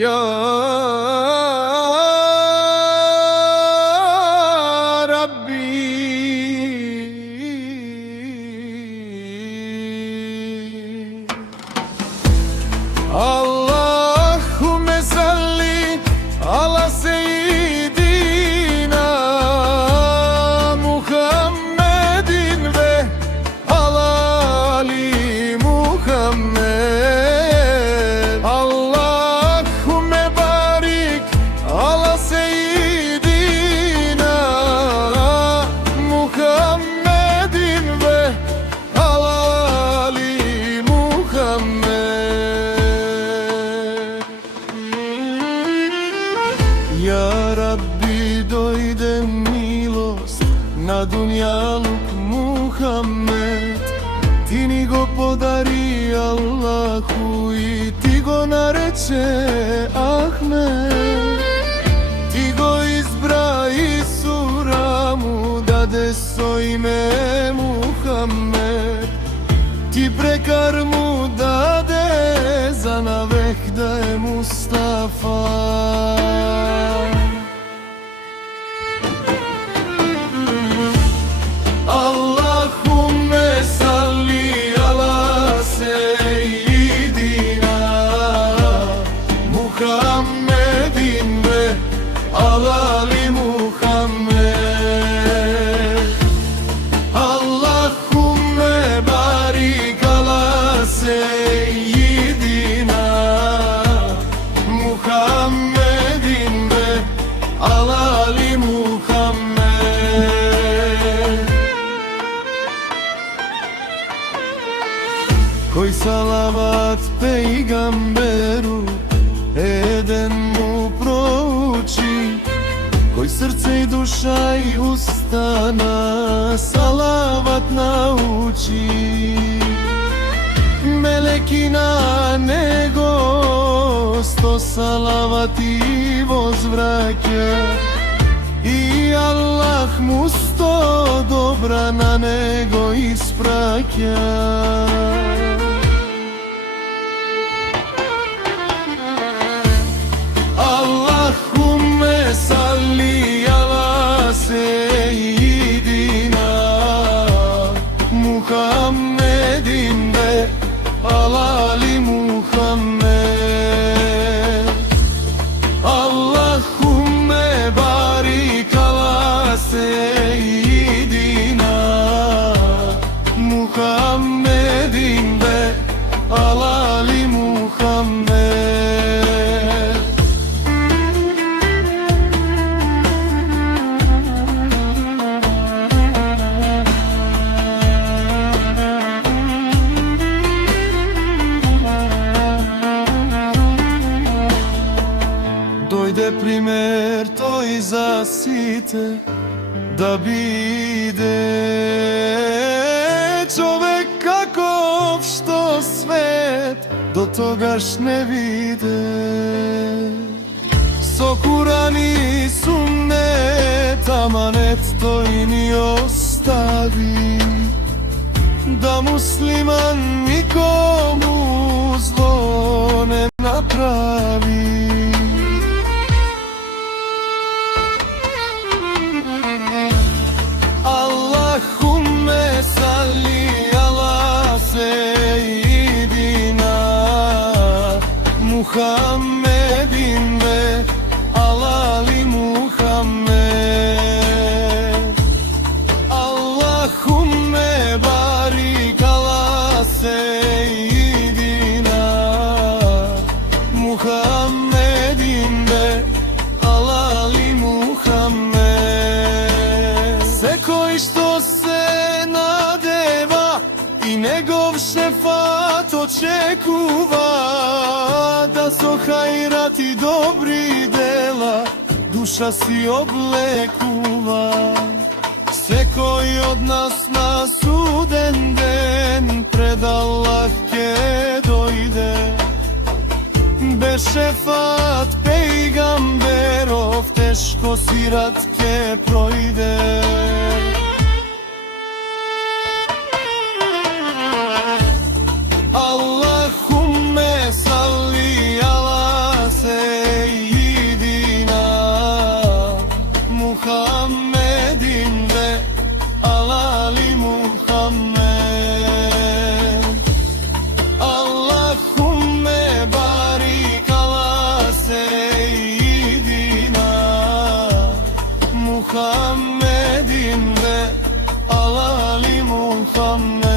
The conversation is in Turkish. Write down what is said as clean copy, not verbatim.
Ya Rabbi, Allahümme salli ala seyyidina Muhammedin ve ala ali Muhammed. Allahümme barik ala seyyidina Muhammedin ve ala ali Muhammed. Ya Rabbi, dojde milost na dunjaluk Muhammed. Ti ni go podari Allahu i ti go nareče Ahmed. Ti go izbra i sura mu dade so ime Muhammed. Ti prekar mu dade za navek da je Mustafa. Allahümme salli ala seyyidina Muhammedin ve ala ali Muhammed. Allahümme barik ala seyyidina Muhammedin ve ala ali Muhammed. Koy salavat pejgamberu, eden mu prouči. Koј srce i duša i usta na salavat nauči. Meleki na nego 100 salavati vozvraća i Allah mu 100 dobra na nego ispraća. Allahümme salli ala seyyidina Muhammedin ve ala ali Muhammed. Allahümme barik ala seyyidina Muhammedin ve ala ali Muhammed. Dojde primer toj za site da bide čovek kakov što svet do togaš ne vide. So Kur'an i sunnet amanet to i ni ostavi, da musliman nikomu zlo ne napravi. Allahümme salli ala seyyidina Muhammedin ve ala ali Muhammed. Allahümme barik ala seyyidina Muhammedin ve ala ali Muhammed. Se koji što se nadeva i njegov šefat očekuva, da so hajrati dobri dela duša si oblekuva. Se koji od nas na suden den pred Allah ke dojde, bez šefat pejgamberov teško sirat ke projde. Allahümme salli ala seyyidina Muhammed